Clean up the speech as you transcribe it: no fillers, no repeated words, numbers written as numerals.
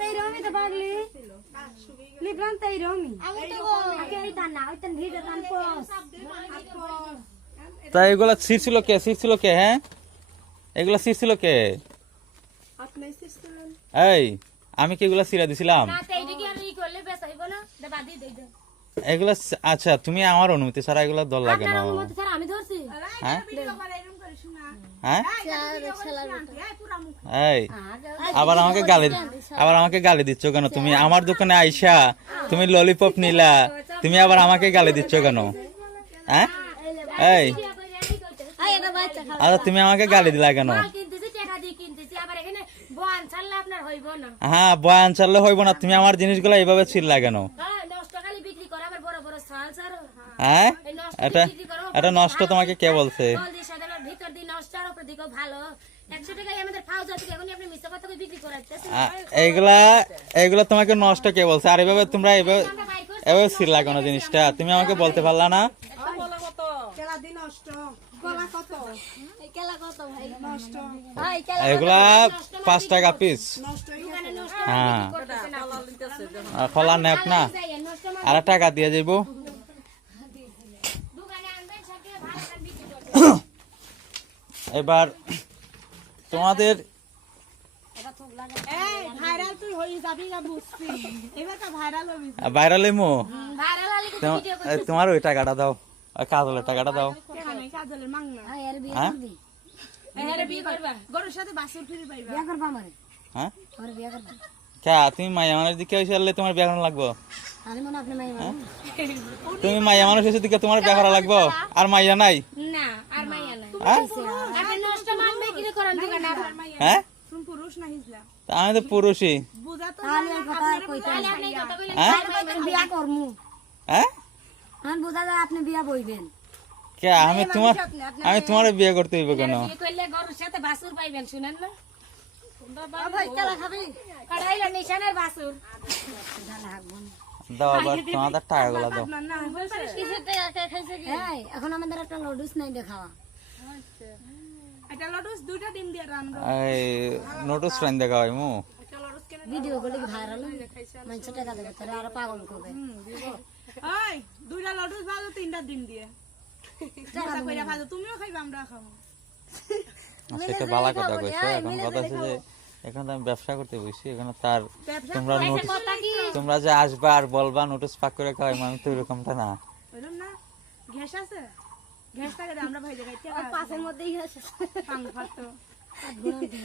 তেইরমি তো পাগলি লিপ্রান তেইরমি আগে এই দান না ওইতেন ভিড় দান পোস তা এগুলা ছিড়ছিল কে হ্যাঁ এগুলা ছিড়ছিল কে আপনি সিস্টেম এই আমি কি এগুলা ছিড়া দিছিলাম না তেইটা কি আর ই করলে বেসাইব না দে বাদি দেই দে এগুলা আচ্ছা তুমি আমার অনুমতি ছাড়া এগুলা দল লাগে না আপনার অনুমতি স্যার আমি ধরছি হ্যাঁ ভিডিও করে এরকম করিস না হ্যাঁ এই পুরা মুখ এই আবার আমাকে গালি দিচ্ছ কেন তুমি আমার দোকানে আইসা তুমি ললিপপ নিলা তুমি আবার আমাকে গালি দিচ্ছ কেন হ্যাঁ এই আই এটা বাচ্চা খাওয়া আচ্ছা তুমি আমাকে গালি দিলা কেন মাল কিনতেছি টাকা দিয়ে কিনতেছি আবার এখানে বয়ান ছাড়লে আপনার হইব না হ্যাঁ বয়ান চাললে হইব না তুমি আমার জিনিসগুলো এইভাবে ছিড়লা কেন হ্যাঁ নষ্ট খালি বিক্রি করে আবার বড় বড় সাল স্যার হ্যাঁ এই নষ্ট এটা বিক্রি করো এটা নষ্ট তোমাকে কে বলছে বল দিয়ে সাধারণ ভিতর দিয়ে নষ্ট আর উপর দিকে ভালো 100 টাকায় আমাদের ফাউজ আছে এখন আপনি মিছা কথা কই বিক্রি করাচ্ছেন এইগুলা তোমাকে নষ্ট কে বলছে আর এইভাবে তোমরা আমরা বাই করছি এভাবে ছিড়লা কেন জিনিসটা তুমি আমাকে বলতে পারলা না কেলা দিন নষ্ট গলা কত এই কেলা কত ভাই নষ্ট ভাই কেলা এগুলা 5 টাকা পিস নষ্ট হয়ে দোকানে নষ্ট হ্যাঁ করতেছে না আর খোলা নেপ না নষ্ট আর টাকা দিয়ে যাইব দোকানে আনবেন সাথে ভালো করে বিক্রি করবেন এবার তোমাদের এই ভাইরাল তুই হই যাবি না বুঝছি এবার তো ভাইরাল হবি বাইরে মো ভাইরাল হলে কি ভিডিও তোমার ওই টাকাটা দাও ওই কাজলের টাকাটা দাও কেন কাজলের মাংনা আই আর বিয়ে হ্যাঁ? করবি এনারে বিয়ে করবা গরুর সাথে বাসুর ফিরে পাইবা বিয়ে করবা আমারে হ্যাঁ আমারে বিয়ে করবা কে তুমি মাইয়া মানুষ দিকে হইছে তোমার বিয়া করা লাগবো আমি মনে আপনি মাই তুমি মাইয়া মানুষ হইছে দিকে তোমার বিয়া করা লাগবো আর মাইয়া নাই না আর মাইয়া নাই হ্যাঁ আপনি নষ্ট মাল বিক্রি করেন দোকানে আপনার হ্যাঁ তুমি পুরুষ না হিজলা তা আমি তো পুরুষই বুঝা তো তাহলে এই কথা কইতে তাহলে আপনি কথা কইলেন হ্যাঁ? আমি বিয়া করমু হ্যাঁ আমি বুঝা যায় আপনি বিয়া বইবেন কে আমি তোমার বিয়ে করতে হইব কেন বিয়ে করলে গরুর সাথে বাছুর পাইবেন শুনেন না ভাই কেলা খাবি কাড়াইলা নিশানের বাছুর জানা হাকবো না দাও আবার তোমাদের টাকাগুলো দাও না না হইছে কিসের টাকা কে খাইছে কি এই এখন আমাদের একটা লডুস নাই দেখাওয়া এটা লটুস দুইটা ডিম দিয়ে রান্না এই নোটিস ফ্রেন্ড দেখা হয় মু এটা লটুস কেন ভিডিও করলে কি ভাইরাল মানুষ টাকা দেবে তাহলে আরো পাগল করবে ওই দুইটা লটুস ভাজো তিনটা ডিম দিয়ে টাকা কইরা ভাজো তুমিও খাইবা আমরা খাবো সেটা ভালো কথা কইছো এখন কথা হচ্ছে যে এখন আমি ব্যবসা করতে বসছি এখানে তার তোমরা নোটিস কথা কি তোমরা যে আসবা আর বলবা নোটিস পাক করে খাওয়াই আমি তো এরকমটা না বললাম না গ্যাস আছে গ্যাস থাকে আমরা ভাই দেখাইতে পাশের মধ্যেই আছে পাং ফাটো